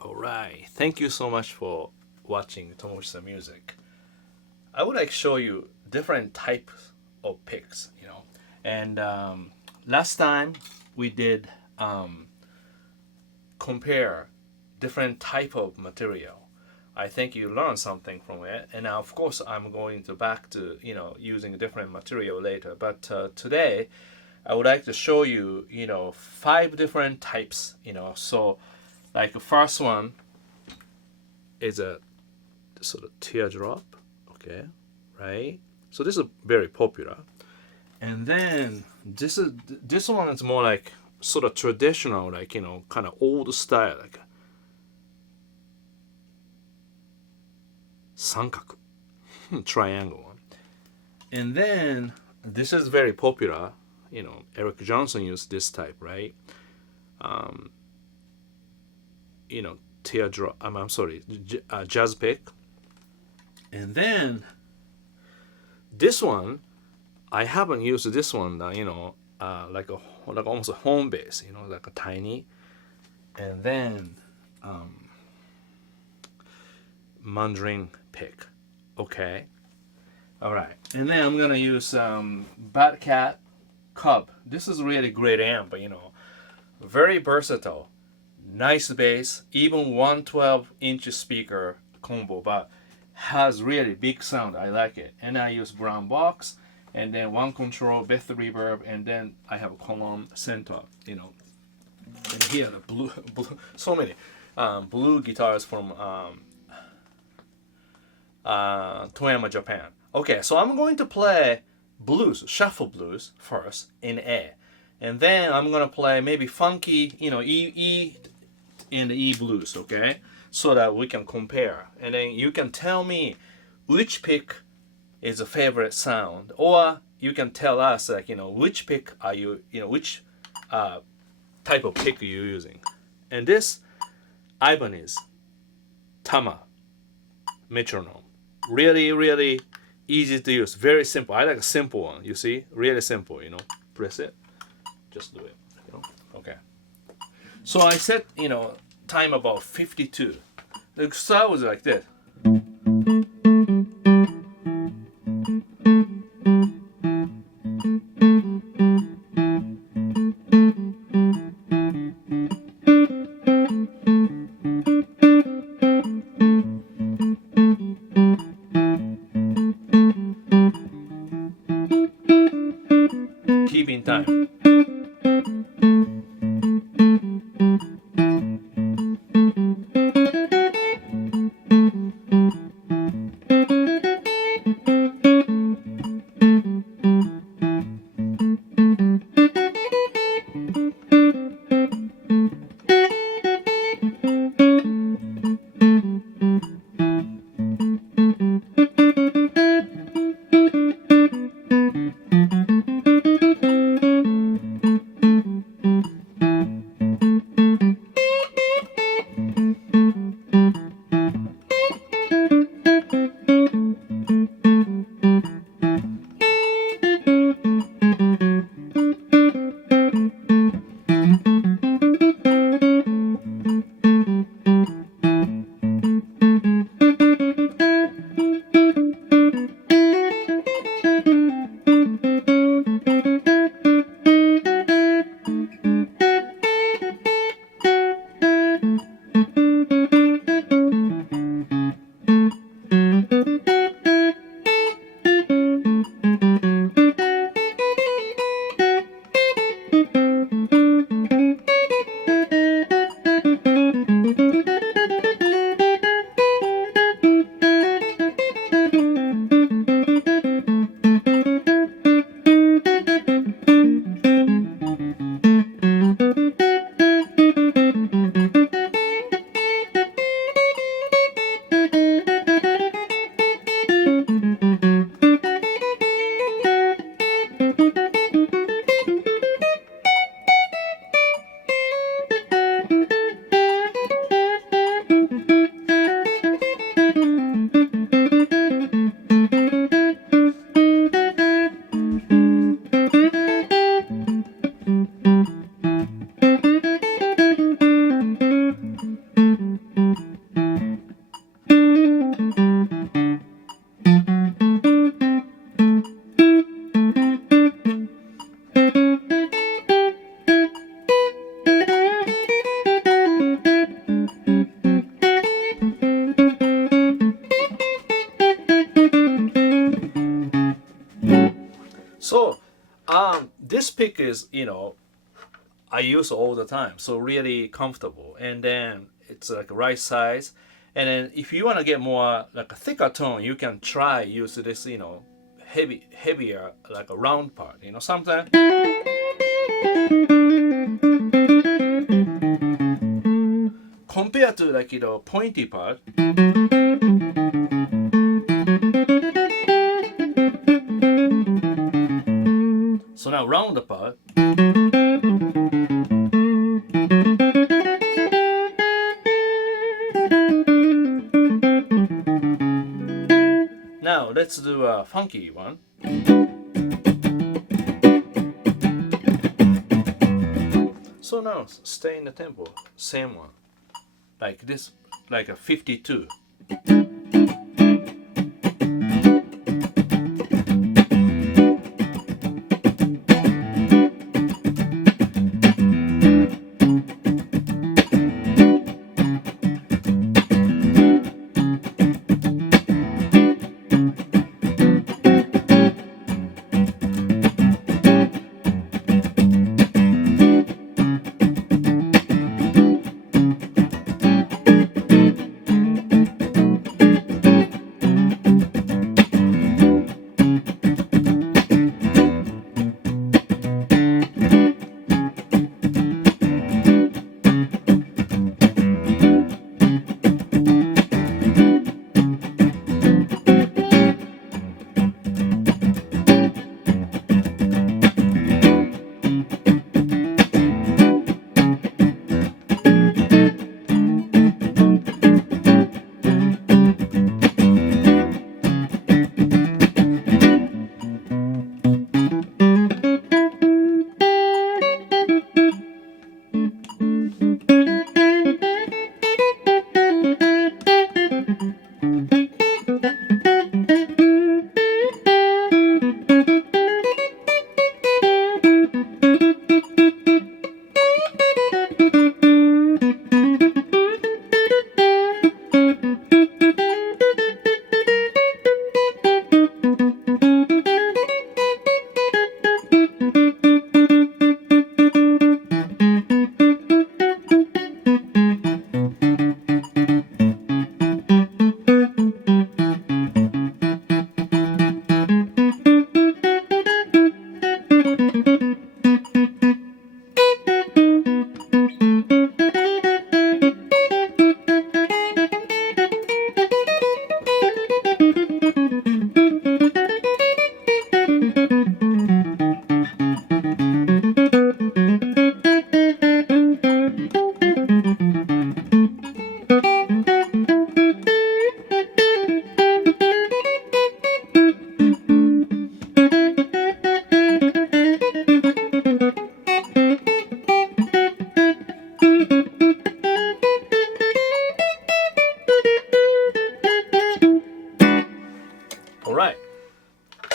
Alright, thank you so much for watching TomoFujitaMusic. I would like to show you different types of picks, And last time we did compare different type of material. I think you learned something from it, and now of course I'm going to back to using different material later. But today I would like to show you 5 different types. So like the first one is a sort of teardrop, okay, right? So this is very popular. And then this one is more like sort of traditional, like kind of old style, like 三角 triangle one. And then this is very popular. Eric Johnson used this type, right? Teardrop. I'm sorry, jazz pick. And then this one, I haven't used this one. Like almost a home base. Like a tiny. And then Mandolin pick. Okay. All right. And then I'm gonna use Bad Cat Cub. This is really great amp, very versatile. Nice bass, even 112-inch speaker combo, but has really big sound. I like it. And I use brown box, and then one control, with reverb, and then I have a column center. And here the blue so many blue guitars from Toyama, Japan. Okay, so I'm going to play blues, shuffle blues first in A, and then I'm gonna play maybe funky, E and E blues, okay, so that we can compare, and then you can tell me which pick is a favorite sound, or you can tell us like which pick are you, which type of pick are you using. And this Ibanez Tama metronome, really easy to use, very simple. I like a simple one, you see, really simple. Press it, just do it. Okay. So I set time about 52. The start was like this. Keeping time. So, this pick is, I use all the time, so really comfortable. And then it's like right size. And then if you want to get more like a thicker tone, you can try use this, heavier like a round part. Sometimes. Compared to like pointy part. So now round part. Now let's do a funky one. So now stay in the tempo, same one. Like this, like a 52.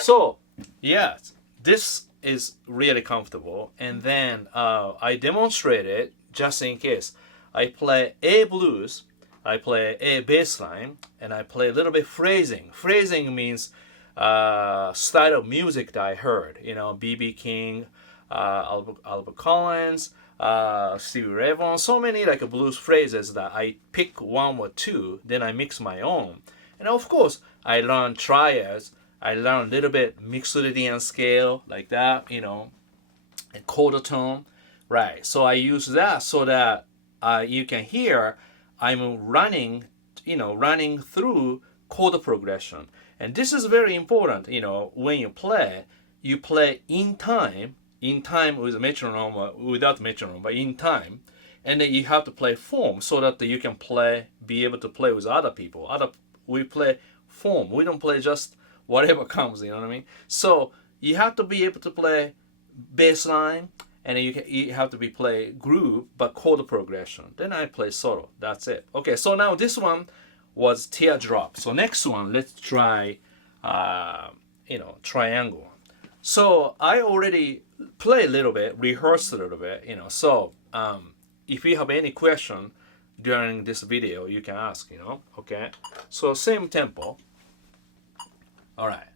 So, yeah, this is really comfortable. And then I demonstrate it just in case. I play A blues, I play A bass line, and I play a little bit phrasing. Phrasing means style of music that I heard. You know, B.B. King, Albert Collins, Stevie Ray Vaughan, so many like blues phrases that I pick one or two, then I mix my own. And of course, I learn triads. I learn a little bit Mixolydian scale like that, you know, and quarter tone, right? So I use that so that you can hear I'm running, running through chord progression. And this is very important, when you play in time with a metronome or without metronome, but in time. And then you have to play form so that you can be able to play with other people. We play form. We don't play just whatever comes, you know what I mean? So you have to be able to play bass line, and you have to play groove, but chord progression. Then I play solo. That's it. Okay, so now this one was Teardrop. So next one, let's try triangle. So I already play a little bit, rehearse a little bit, So if you have any question during this video, you can ask, Okay. So same tempo. All right.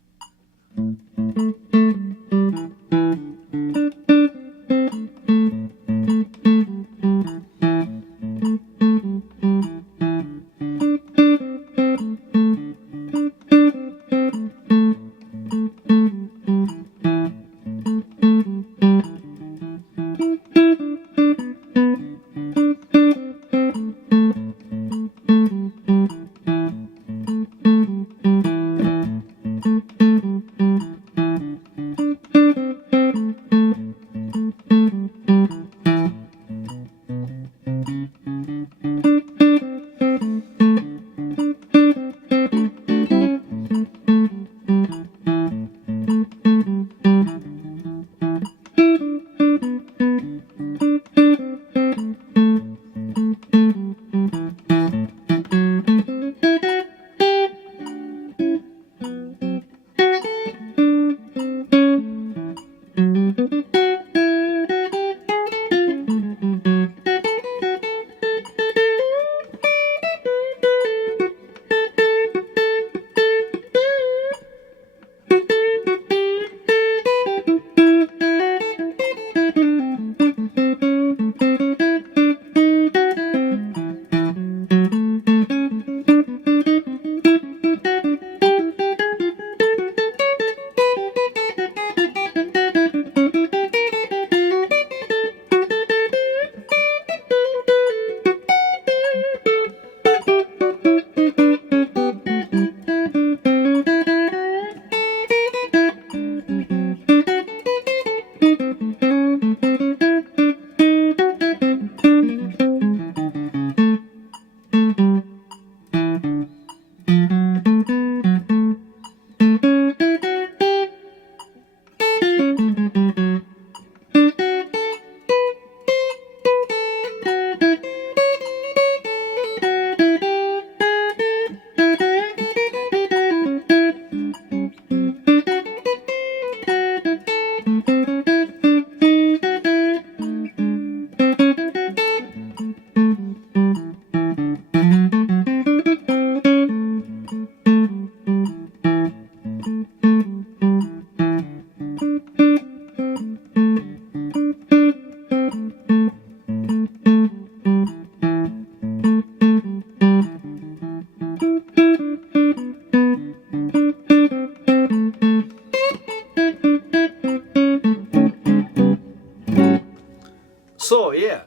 So yeah,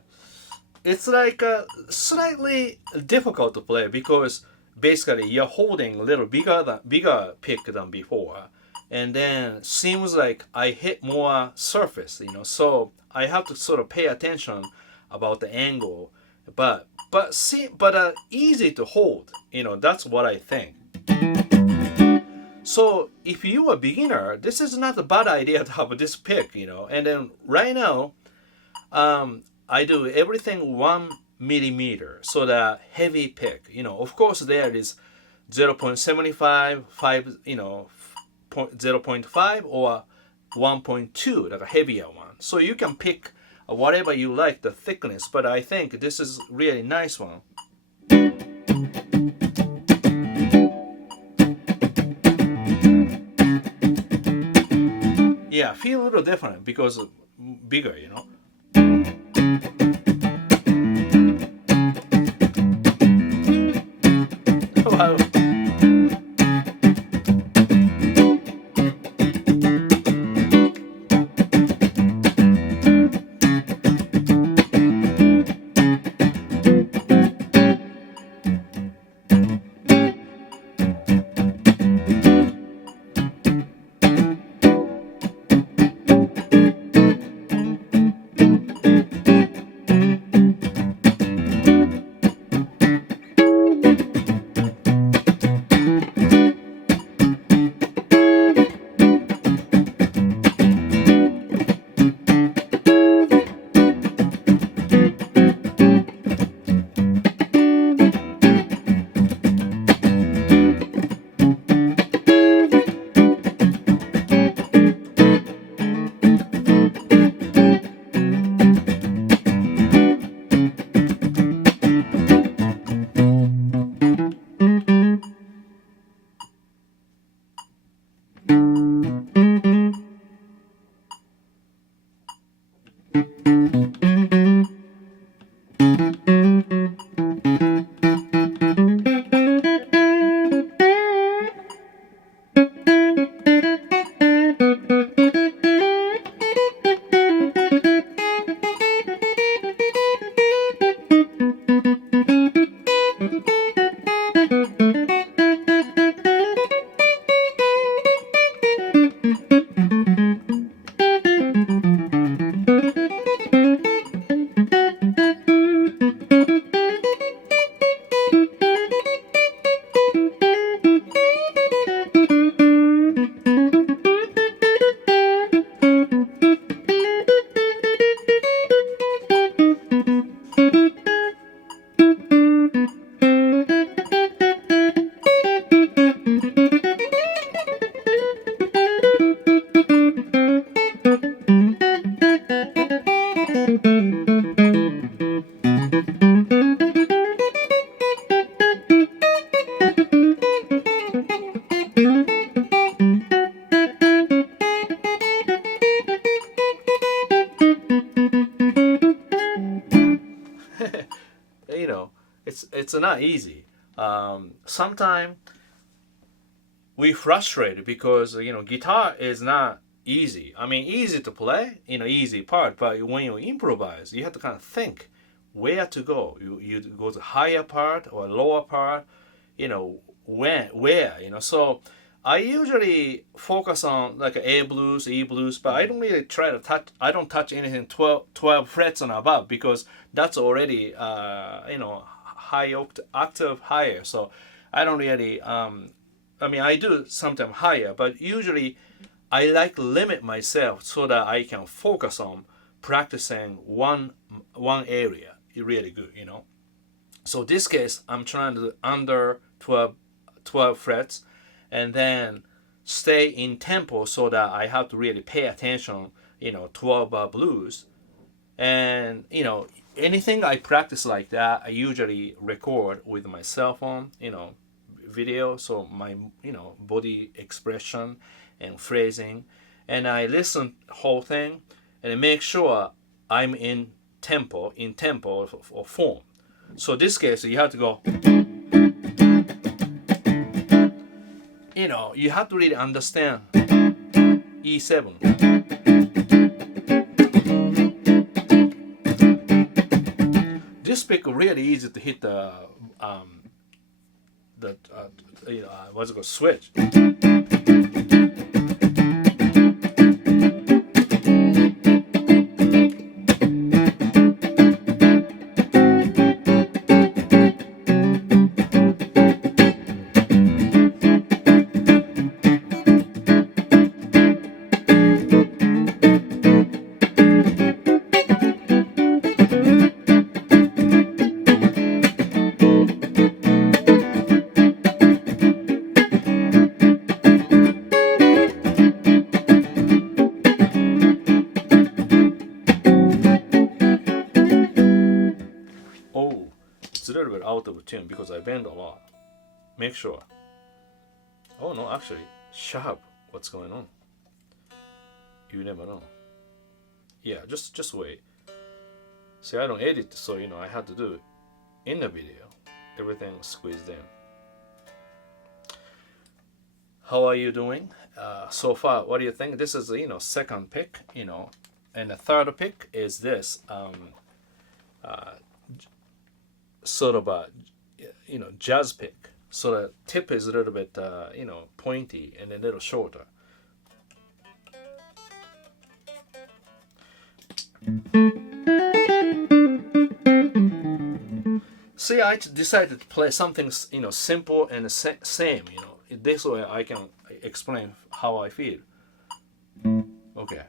it's like slightly difficult to play because basically you're holding a little bigger pick than before, and then seems like I hit more surface, So I have to sort of pay attention about the angle, but easy to hold, That's what I think. So if you are a beginner, this is not a bad idea to have this pick, And then right now, I do everything 1 millimeter, so the heavy pick, Of course, there is 0.75, 0.5 or 1.2, like a heavier one. So you can pick whatever you like, the thickness. But I think this is really nice one. Yeah, feel a little different because bigger, Wow. it's not easy. Sometimes we frustrated because guitar is not easy. I mean, easy to play, easy part, but when you improvise, you have to kind of think where to go. You go to higher part or lower part, where. So I usually focus on like A blues, E blues, but I don't really try to touch. I don't touch anything 12 frets and above because that's already high octave higher. So I don't really. I do sometimes higher, but usually I like to limit myself so that I can focus on practicing one area really good, So this case, I'm trying to do under 12 frets and then stay in tempo so that I have to really pay attention, 12 bar blues. And, anything I practice like that, I usually record with my cell phone, video, so my body expression and phrasing, and I listen whole thing and make sure I'm in tempo or form. So this case you have to go, you have to really understand E7. This pick really easy to hit the what's it called, switch. Out of tune because I bend a lot. Make sure. Oh no, actually, sharp. What's going on? You never know. Yeah, just wait. See, I don't edit, so I had to do it in the video. Everything squeezed in. How are you doing so far? What do you think? This is second pick, and the third pick is this. Sort of a jazz pick, so the tip is a little bit pointy and a little shorter. See, I decided to play something simple and same. This way I can explain how I feel. Okay.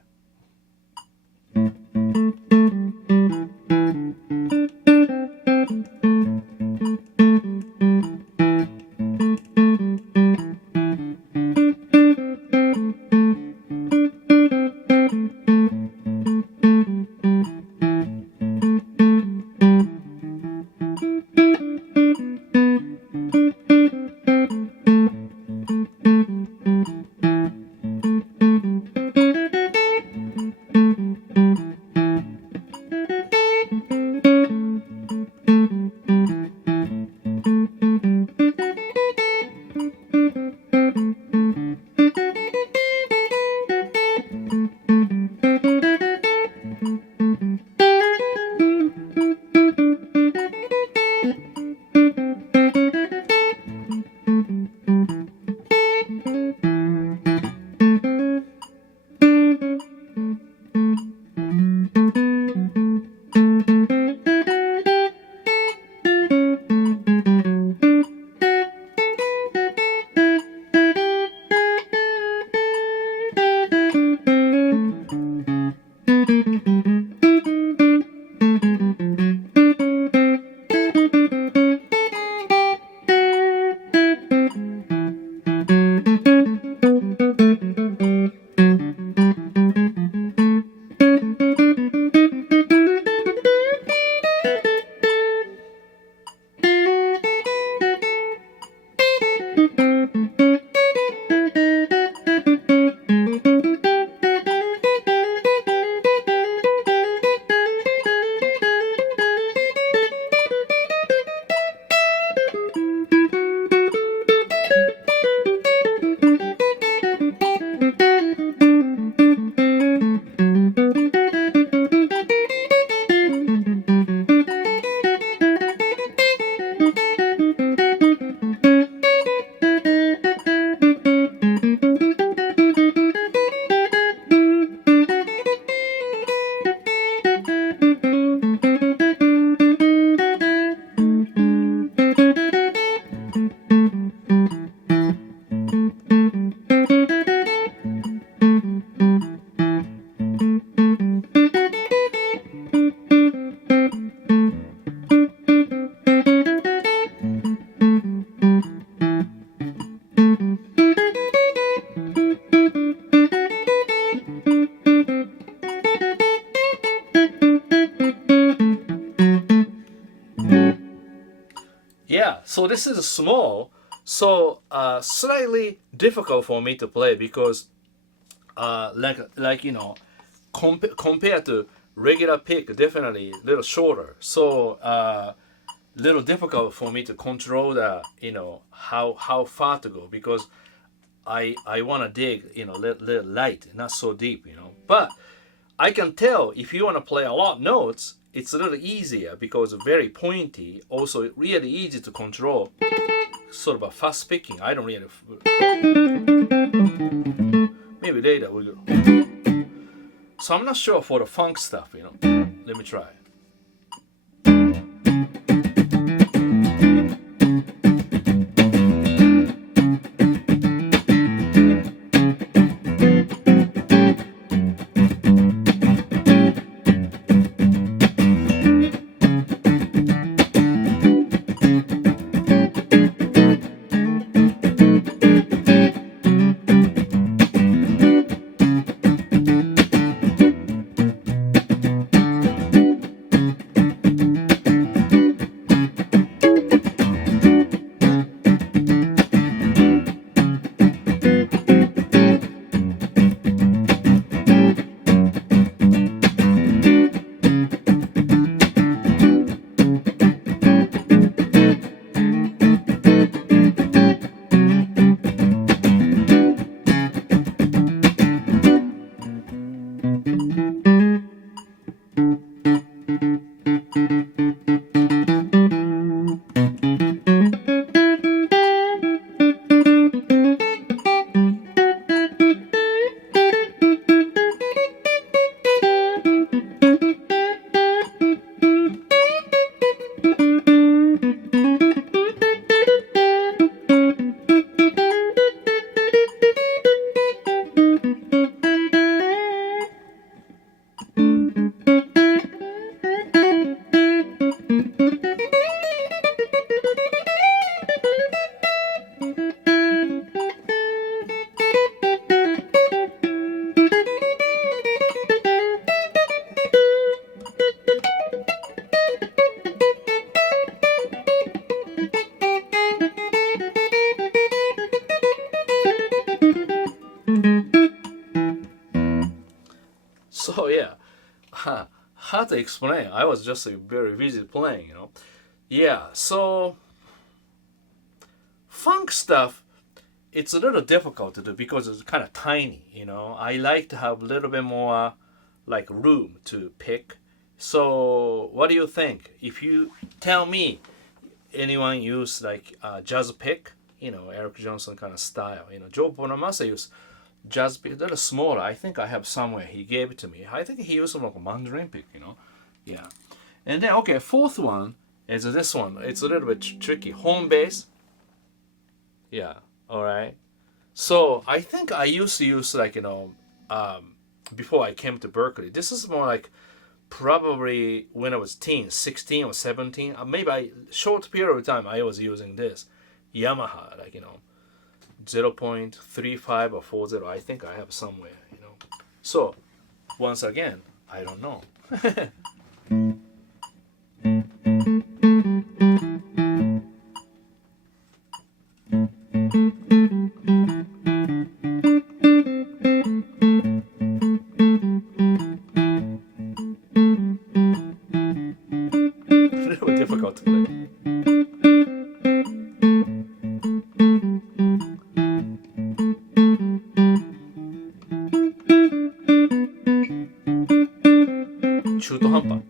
So this is small, so slightly difficult for me to play because like you know, compared to regular pick, definitely a little shorter. So little difficult for me to control the, you know, how far to go because I want to dig, you know, little light, not so deep, you know. But I can tell if you want to play a lot of notes, it's a little easier because it's very pointy, also really easy to control. Sort of a fast picking. I don't really. Maybe later we'll go. So I'm not sure for the funk stuff, you know. Let me try. So yeah, hard to explain. I was just very busy playing, you know. Yeah, so funk stuff, it's a little difficult to do because it's kind of tiny, you know. I like to have a little bit more like room to pick. So what do you think? If you tell me anyone use like jazz pick, you know, Eric Johnson kind of style, you know, Joe Bonamassa use jazz pick, a little smaller. I think I have somewhere. He gave it to me. I think he used like a Mandolin pick, you know. Yeah. And then, okay, fourth one is this one. It's a little bit tricky. Home bass. Yeah, all right. So I think I used to use like, you know, before I came to Berkeley. This is more like probably when I was 16 or 17. Maybe short period of time I was using this Yamaha, like, you know, 0.35 or 40. I think I have somewhere, you know. So once again, I don't know. 中途半端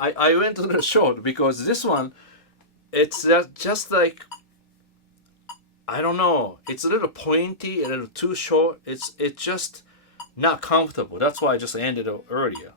I went a little short because this one, it's just like, I don't know, it's a little pointy, a little too short. It's just not comfortable. That's why I just ended it earlier.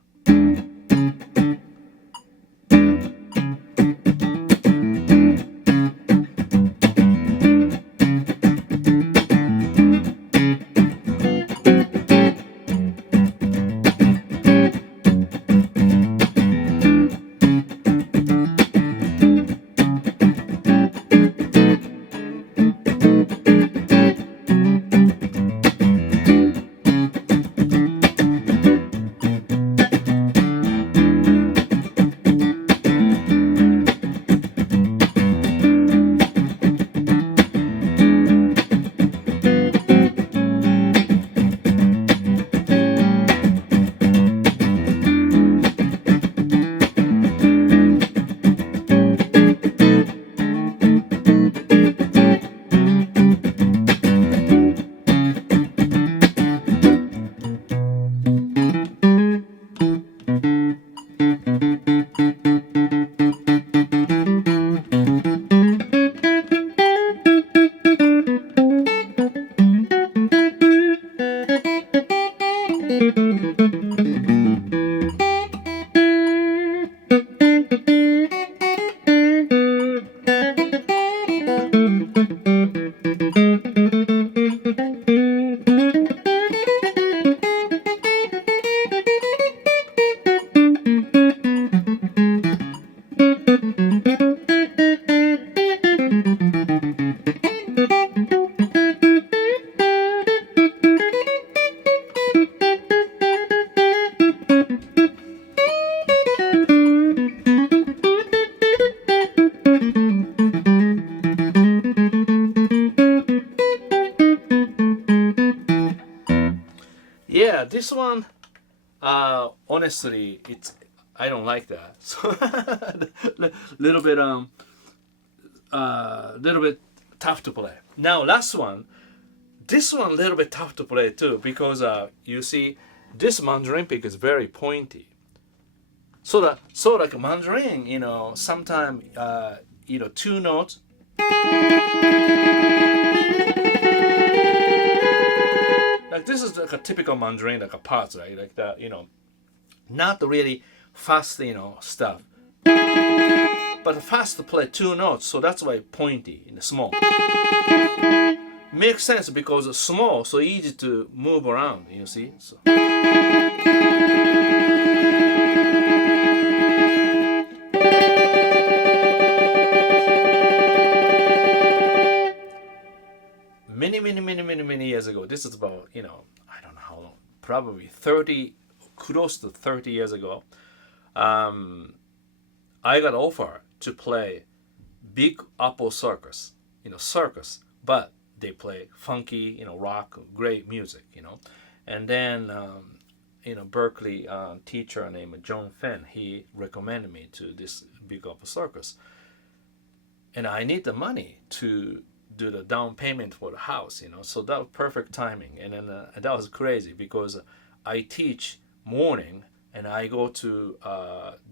Yeah, this one, honestly, I don't like that. So little bit tough to play. Now last one, this one a little bit tough to play too because you see this mandolin pick is very pointy. So like a mandolin, sometimes two notes. Like this is like a typical mandolin, like a parts, right? Like that, not really fast, stuff. But fast to play two notes, so that's why pointy in the small. Makes sense because it's small, so easy to move around, you see? So. Many years ago, this is about, I don't know how long, probably 30, close to 30 years ago, I got offer to play Big Apple Circus, circus, but they play funky, rock, great music, And then, Berkeley teacher named John Fenn, he recommended me to this Big Apple Circus. And I need the money to do the down payment for the house, so that was perfect timing. And then that was crazy because I teach morning and I go to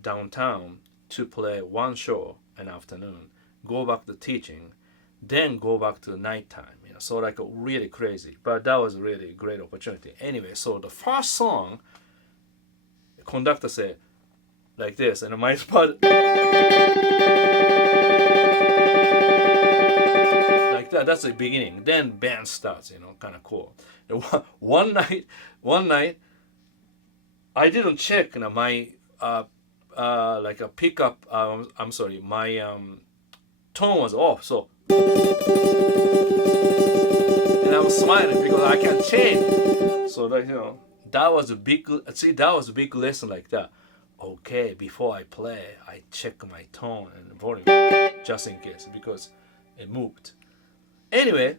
downtown to play one show in afternoon, go back to teaching, then go back to nighttime, so like really crazy. But that was really a great opportunity. Anyway, so the first song, the conductor said like this, and my spot that's the beginning. Then band starts, kind of cool. And one night, I didn't check my like a pickup. I'm sorry, my tone was off. So, and I was smiling because I can't change. So that that was a big. See, that was a big lesson like that. Okay, before I play, I check my tone and volume just in case because it moved. Anyway,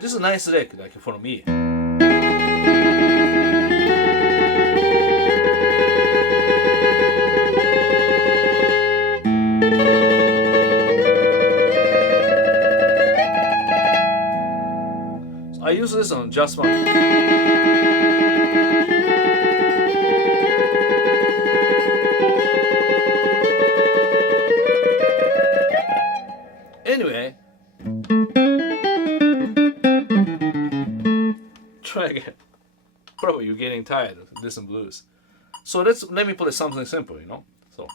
this is a nice lick, like for me. So I use this on just one. probably you're getting tired of listening blues. So let me play something simple, you know. So.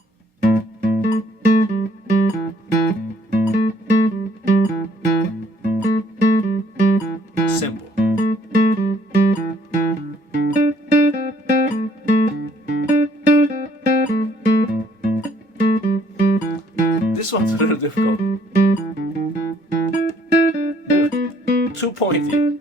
Simple. This one's a little difficult. Too pointy.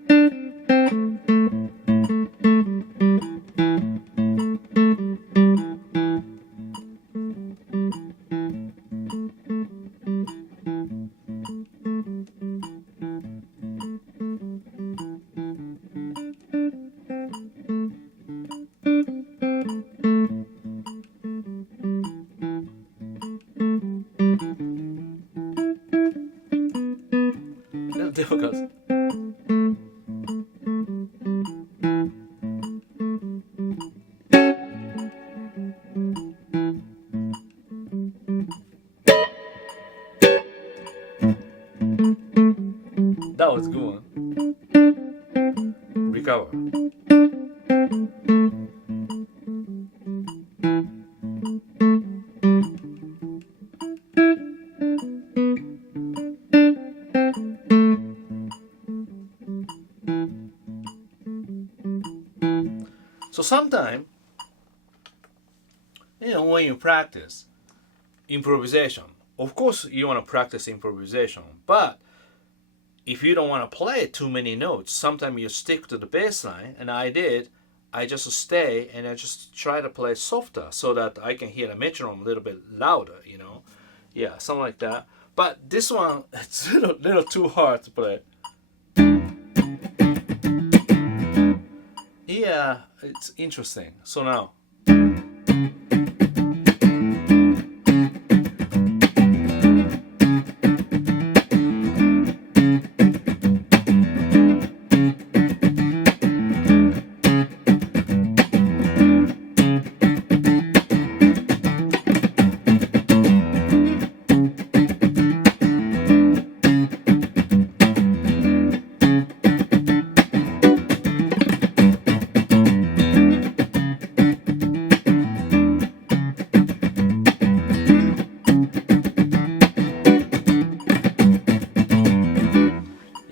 Difficult. That was a good one. Recover. So sometimes, when you practice improvisation, of course you want to practice improvisation, but if you don't want to play too many notes, sometimes you stick to the bass line, and I just stay and I just try to play softer so that I can hear the metronome a little bit louder, Yeah, something like that. But this one, it's a little too hard to play. Yeah, it's interesting. So now.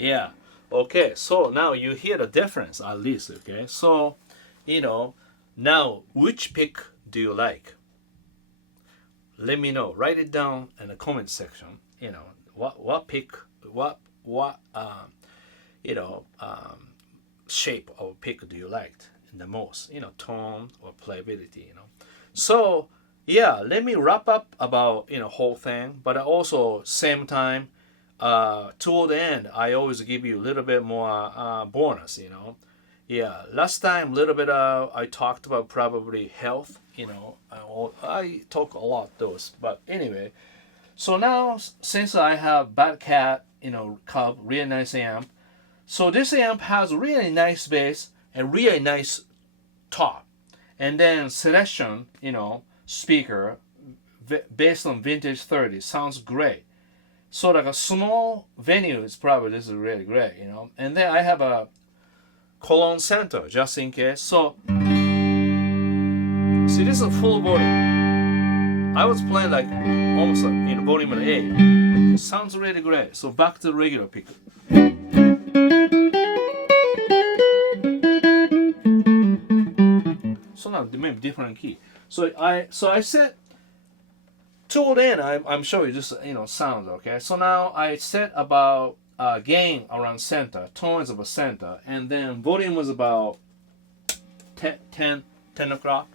Yeah. Okay, so now you hear the difference at least, okay? So, now which pick do you like? Let me know. Write it down in the comment section. What pick, what shape of pick do you like the most? Tone or playability, So, yeah, let me wrap up about, whole thing, but also same time, toward the end, I always give you a little bit more bonus, Yeah, last time, a little bit, I talked about probably health, I talk a lot those, but anyway. So now, since I have Bad Cat, Cub, really nice amp. So this amp has really nice bass and really nice top. And then selection, speaker, based on vintage 30, sounds great. So like a small venue is probably this is really great, And then I have a colon center just in case. So see, this is a full volume. I was playing like almost in volume at A. It sounds really great. So back to the regular pick. So now maybe different key. So I set. Toward the end, I'm showing you this, sounds, okay? So now I set about gain around center, tone is about center, and then volume was about 10 o'clock,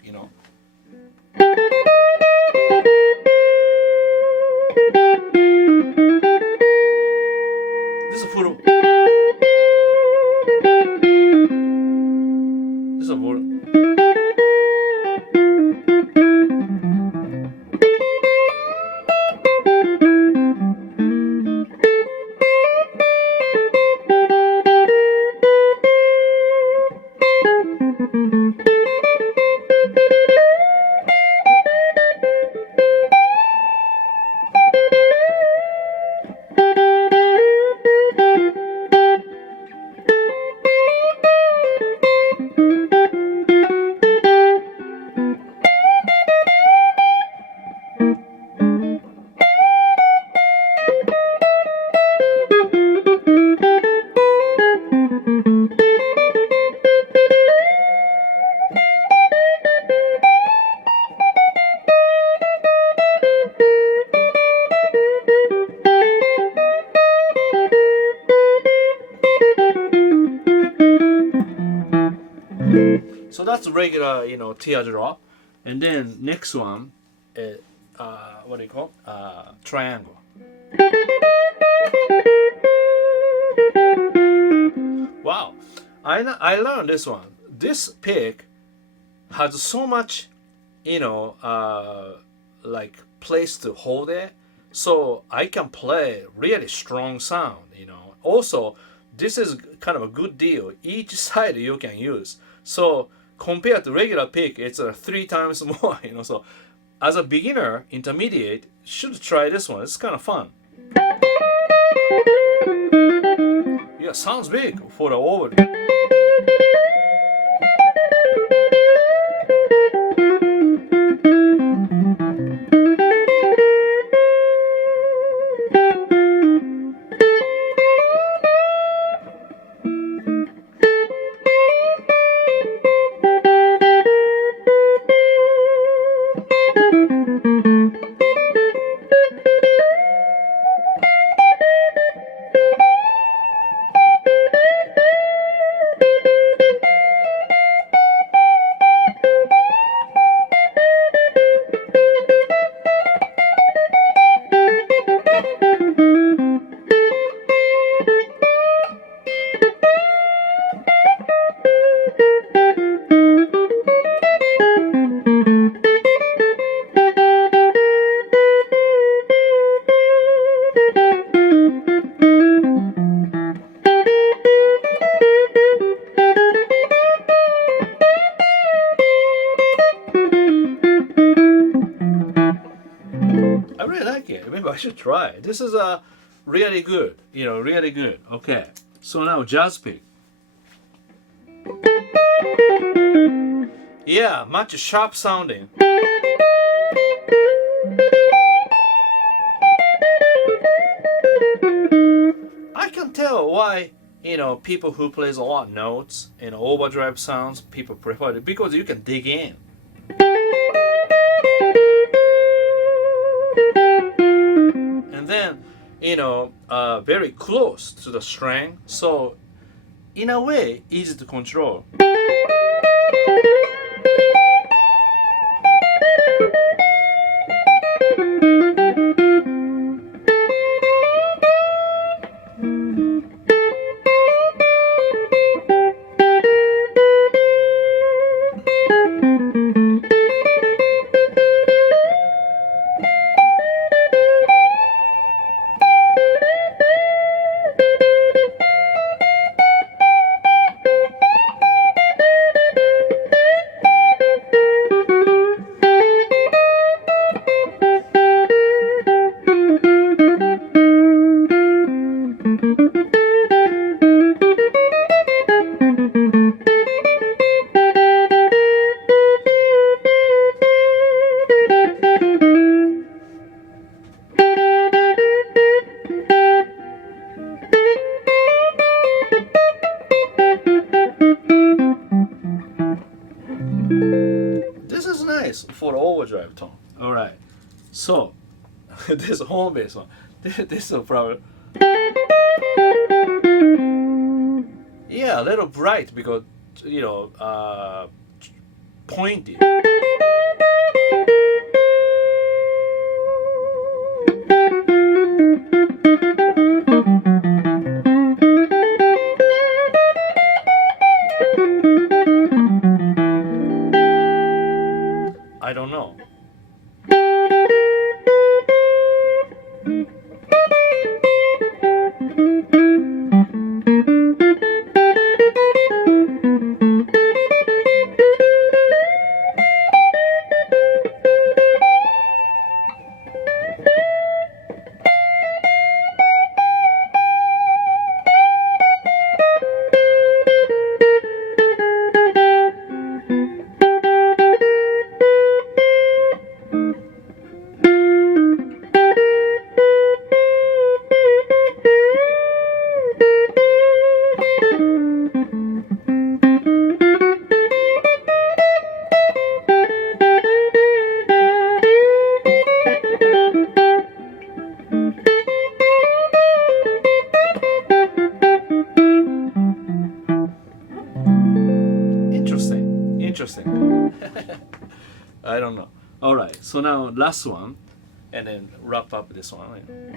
This is full. This is a volume. So that's regular, teardrop. And then next one, what do you call? Triangle. Wow, I learned this one. This pick has so much, like place to hold it, so I can play really strong sound. Also, this is kind of a good deal. Each side you can use. So compared to regular pick, it's 3 times more. So as a beginner, intermediate, should try this one. It's kind of fun. Yeah, sounds big for the over. I really like it. Maybe I should try it. This is really good. Really good. Okay. So now jazz pick. Yeah, much sharp sounding. I can tell why people who plays a lot of notes and overdrive sounds, people prefer it because you can dig in. And then very close to the string, so in a way easy to control. This is nice for the overdrive tone. Alright. So, this home bass one. This is probably. Yeah, a little bright because, pointy. I don't know. don't know. All right, so now last one, and then wrap up this one.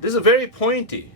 This is very pointy.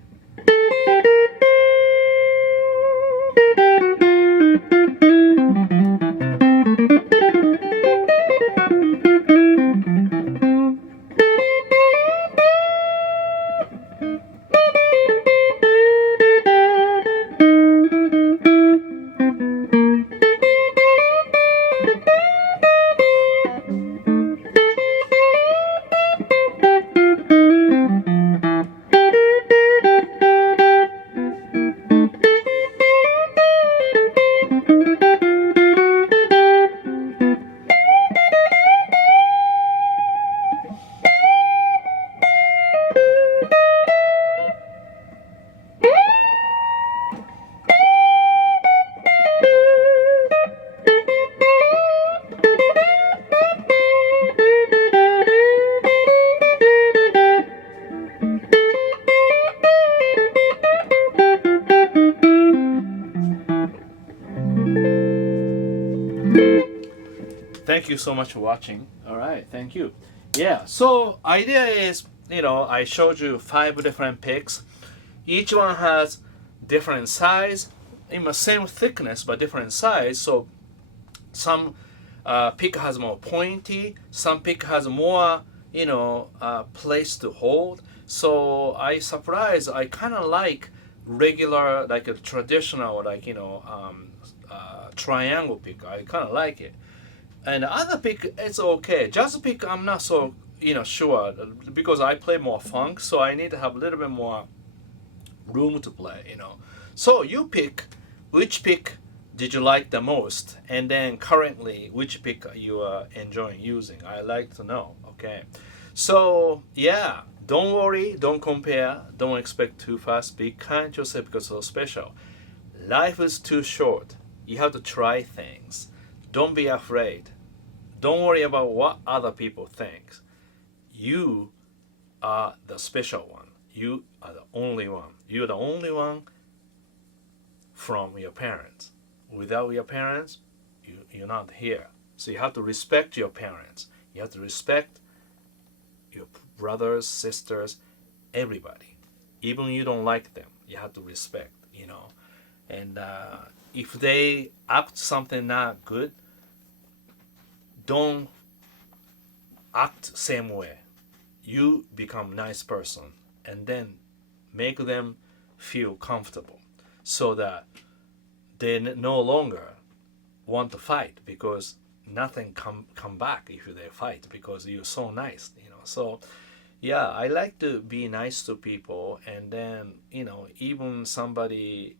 Thank you so much for watching. All right, thank you. Yeah, so idea is, I showed you 5 different picks. Each one has different size, in the same thickness but different size. So some pick has more pointy, some pick has more, place to hold. So I kind of like regular, like a traditional, triangle pick. I kind of like it. And the other pick, it's okay. Jazz pick, I'm not so, sure, because I play more funk, so I need to have a little bit more room to play, So you pick, which pick did you like the most? And then currently, which pick you are enjoying using? I like to know, okay? So, yeah, don't worry, don't compare, don't expect too fast. Be kind to yourself because it's so special. Life is too short. You have to try things. Don't be afraid. Don't worry about what other people think. You are the special one. You are the only one. You're the only one from your parents. Without your parents, you're not here. So you have to respect your parents. You have to respect your brothers, sisters, everybody. Even you don't like them, you have to respect, And if they act something not good, don't act same way. You become nice person and then make them feel comfortable so that they no longer want to fight, because nothing come back if they fight, because you're so nice, So yeah, I like to be nice to people, and then even somebody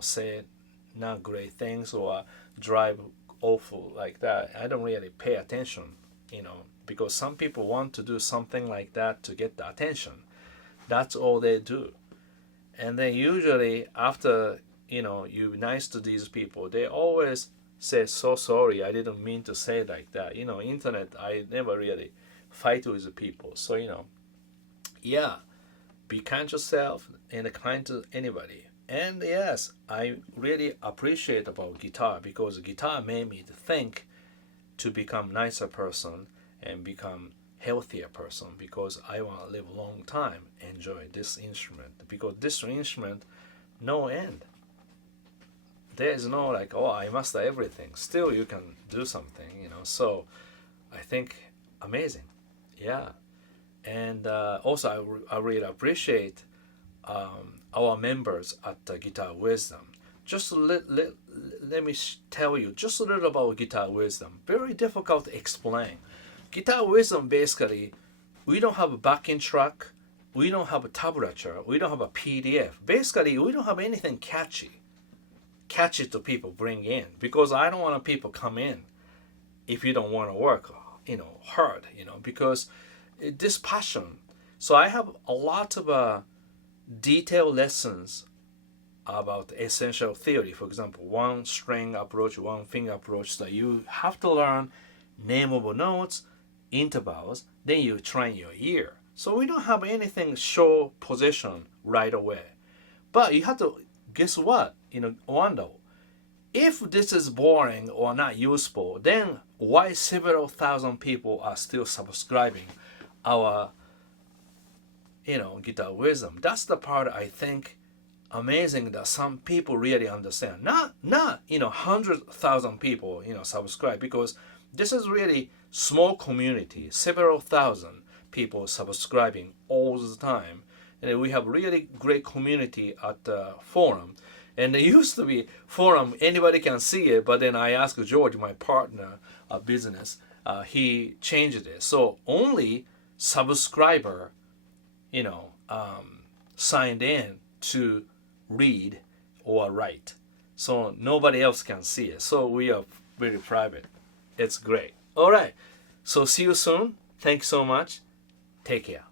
say not great things or drive awful like that, I don't really pay attention, because some people want to do something like that to get the attention. That's all they do. And then usually after, you're nice to these people, they always say, so sorry, I didn't mean to say like that. Internet, I never really fight with people. So, yeah, be kind to yourself and kind to anybody. And yes, I really appreciate about guitar, because guitar made me think to become nicer person and become healthier person, because I want to live a long time, enjoy this instrument, because this instrument, no end. There is no I master everything. Still you can do something, So I think amazing. Yeah. And also I really appreciate our members at Guitar Wisdom. Just let me tell you just a little about Guitar Wisdom. Very difficult to explain. Guitar Wisdom, basically, we don't have a backing track, we don't have a tablature, we don't have a PDF. Basically, we don't have anything catchy to people bring in, because I don't want people come in if you don't want to work, hard, because this passion. So I have a lot of detailed lessons about essential theory. For example, one string approach, one finger approach, that you have to learn nameable notes, intervals, then you train your ear. So we don't have anything show position right away. But you have to, guess what? Wonder, if this is boring or not useful, then why several thousand people are still subscribing our, guitar wisdom? That's the part I think amazing that some people really understand. Not 100,000 people, subscribe, because this is really small community, several thousand people subscribing all the time. And we have really great community at the forum. And it used to be forum, anybody can see it, but then I asked George, my partner of business, he changed it. So only subscriber, signed in to read or write. So nobody else can see it. So we are very private. It's great. All right. So see you soon. Thanks so much. Take care.